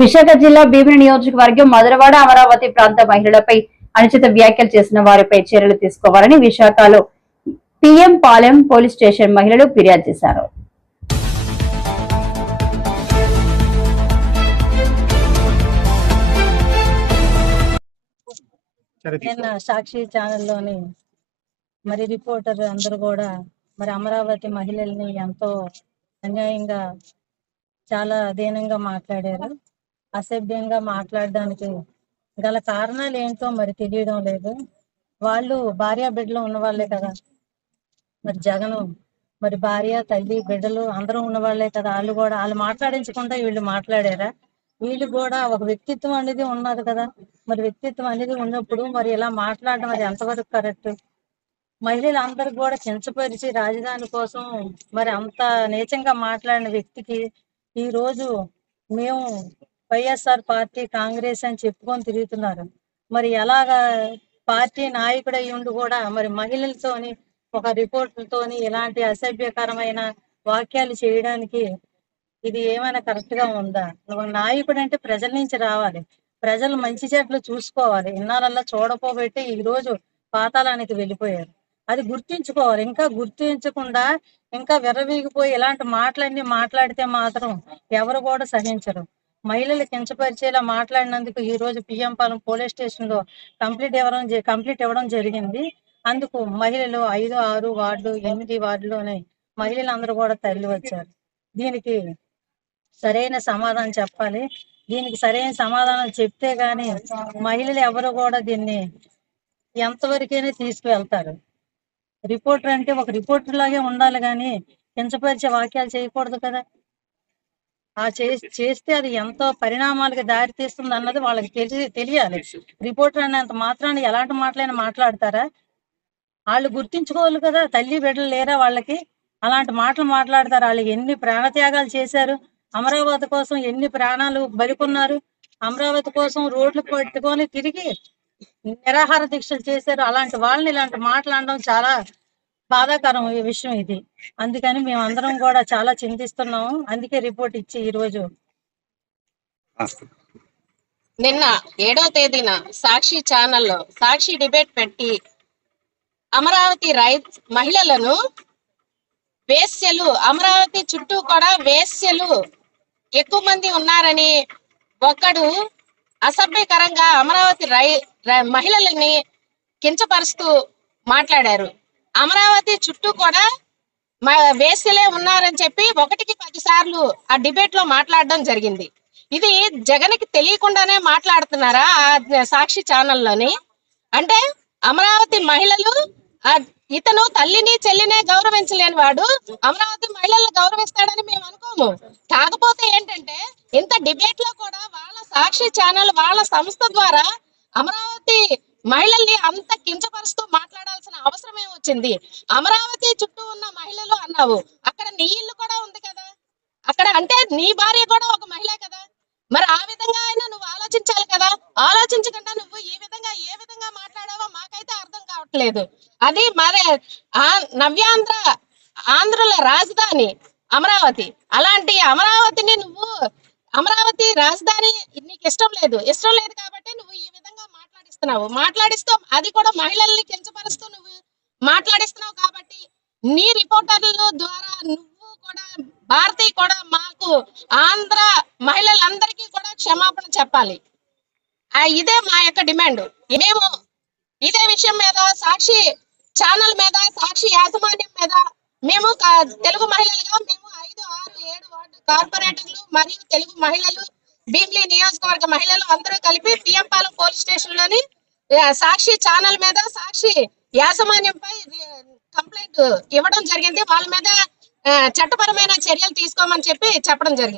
విశాఖ జిల్లా భీమిని నియోజకవర్గం మధురవాడ అమరావతి ప్రాంత మహిళలపై అనుచిత వ్యాఖ్యలు చేసిన వారిపై చర్యలు తీసుకోవాలని విశాఖలో పిఎం పాలెం పోలీస్ స్టేషన్ మహిళలు ఫిర్యాదు చేశారు సాక్షి ఛానల్లోని మరి రిపోర్టర్ అందరూ కూడా మరి అమరావతి మహిళల్ని ఎంతో అన్యాయంగా చాలా అధీనంగా మాట్లాడారు అసభ్యంగా మాట్లాడడానికి గల కారణాలు ఏంటో మరి తెలియడం లేదు వాళ్ళు భార్య బిడ్డలు ఉన్నవాళ్లే కదా మరి జగను మరి భార్య తల్లి బిడ్డలు అందరూ ఉన్నవాళ్లే కదా వాళ్ళు కూడా వాళ్ళు మాట్లాడించకుండా వీళ్ళు మాట్లాడారా వీళ్ళు కూడా ఒక వ్యక్తిత్వం అనేది ఉన్నది కదా మరి వ్యక్తిత్వం అనేది ఉన్నప్పుడు మరి ఇలా మాట్లాడడం అది ఎంతవరకు కరెక్ట్ మహిళలు అందరు కూడా కించపరిచి రాజధాని కోసం మరి అంత నీచంగా మాట్లాడిన వ్యక్తికి ఈ రోజు మేము వైఎస్ఆర్ పార్టీ కాంగ్రెస్ అని చెప్పుకొని తిరుగుతున్నారు మరి ఎలాగా పార్టీ నాయకుడై ఉండి కూడా మరి మహిళలతోని ఒక రిపోర్టులతోని ఇలాంటి అసభ్యకరమైన వాక్యాలు చేయడానికి ఇది ఏమైనా కరెక్ట్ గా ఉందా ఒక నాయకుడు అంటే ప్రజల నుంచి రావాలి ప్రజలు మంచి చెట్లు చూసుకోవాలి ఇన్నాళ్ళల్లో చూడపోబెట్టి ఈ రోజు పాతాళానికి వెళ్ళిపోయారు అది గుర్తించుకోవాలి ఇంకా గుర్తించకుండా ఇంకా విర్రవీగిపోయి ఇలాంటి మాటలన్నీ మాట్లాడితే మాత్రం ఎవరు కూడా సహించరు మహిళలు కించపరిచేలా మాట్లాడినందుకు ఈ రోజు పిఎంపాలెం పోలీస్ స్టేషన్ లో కంప్లీట్ ఇవ్వడం కంప్లీట్ ఇవ్వడం జరిగింది అందుకు మహిళలు ఐదు ఆరు వార్డు ఎనిమిది వార్డులోనే మహిళలందరూ కూడా తరలి వచ్చారు దీనికి సరైన సమాధానం చెప్పాలి దీనికి సరైన సమాధానం చెప్తే గాని మహిళలు ఎవరు కూడా దీన్ని ఎంతవరకైనా తీసుకువెళ్తారు రిపోర్టర్ అంటే ఒక రిపోర్టర్ లాగే ఉండాలి కానీ కించపరిచే వాక్యాలు చేయకూడదు కదా ఆ చేస్తే అది ఎంతో పరిణామాలకు దారి తీస్తుంది అన్నది వాళ్ళకి తెలిసి తెలియాలి రిపోర్టర్ అనేంత మాత్రాన్ని ఎలాంటి మాటలైనా మాట్లాడతారా వాళ్ళు గుర్తించుకోవాలి కదా తల్లి బిడ్డలు లేరా వాళ్ళకి అలాంటి మాటలు మాట్లాడతారు వాళ్ళు ఎన్ని ప్రాణత్యాగాలు చేశారు అమరావతి కోసం ఎన్ని ప్రాణాలు బలికున్నారు అమరావతి కోసం రోడ్లు పట్టుకొని తిరిగి నిరాహార దీక్షలు చేశారు అలాంటి వాళ్ళని ఇలాంటి మాట్లాడడం చాలా బాధాకరం ఈ విషయం ఇది అందుకని మేము అందరం కూడా చాలా చింతిస్తున్నాము అందుకే రిపోర్ట్ ఇచ్చి ఈ రోజు నిన్న ఏడో తేదీన సాక్షి ఛానల్లో సాక్షి డిబేట్ పెట్టి అమరావతి రై మహిళలను వేశ్యలు అమరావతి చుట్టూ కూడా వేశ్యలు ఎక్కువ మంది ఉన్నారని ఒక్కడు అసభ్యకరంగా అమరావతి రై మహిళలని కించపరుస్తూ మాట్లాడారు అమరావతి చుట్టూ కూడా మా వేసలే ఉన్నారని చెప్పి ఒకటికి పది సార్లు ఆ డిబేట్ లో మాట్లాడడం జరిగింది ఇది జగన్ కి తెలియకుండానే మాట్లాడుతున్నారా ఆ సాక్షి ఛానల్లోని అంటే అమరావతి మహిళలు ఇతను తల్లిని చెల్లినే గౌరవించలేని వాడు అమరావతి మహిళలను గౌరవిస్తాడని మేము అనుకోము కాకపోతే ఏంటంటే ఇంత డిబేట్ లో కూడా వాళ్ళ సాక్షి ఛానల్ వాళ్ళ సంస్థ ద్వారా అమరావతి మహిళల్ని అంత కించపరుస్తూ మాట్లాడాల్సిన అవసరం ఏమొచ్చింది అమరావతి చుట్టూ ఉన్న మహిళలు అన్నావు అక్కడ నీ ఇల్లు కూడా ఉంది కదా అక్కడ అంటే నీ భార్య కూడా ఒక మహిళ కదా మరి ఆ విధంగా అయినా నువ్వు ఆలోచించాలి కదా ఆలోచించకుండా నువ్వు ఈ విధంగా ఏ విధంగా మాట్లాడావో మాకైతే అర్థం కావట్లేదు అది మరి నవ్యాంధ్ర ఆంధ్రుల రాజధాని అమరావతి అలాంటి అమరావతిని నువ్వు అమరావతి రాజధాని నీకు ఇష్టం లేదు ఇష్టం లేదు కాబట్టి మాట్లాడిస్తున్నావు మాట్లాడిస్తూ అది కూడా మహిళల్ని కించపరుస్తూ నువ్వు మాట్లాడిస్తున్నావు కాబట్టి నీ రిపోర్టర్ల ద్వారా నువ్వు కూడా భారతి కూడా మాకు ఆంధ్ర మహిళలందరికీ కూడా క్షమాపణ చెప్పాలి ఇదే మా యొక్క డిమాండ్ మేము ఇదే విషయం మీద సాక్షి ఛానల్ మీద సాక్షి యాజమాన్యం మీద మేము తెలుగు మహిళలుగా మేము ఐదు ఆరు ఏడు వార్డు కార్పొరేటర్లు మరియు తెలుగు మహిళలు బీమ్లీ నియోజకవర్గ మహిళలు అందరూ కలిపి పిఎంపాలెం పోలీస్ స్టేషన్ లోని సాక్షి ఛానల్ మీద సాక్షి యాజమాన్యంపై కంప్లైంట్ ఇవ్వడం జరిగింది వాళ్ళ మీద చట్టపరమైన చర్యలు తీసుకోమని చెప్పి చెప్పడం జరిగింది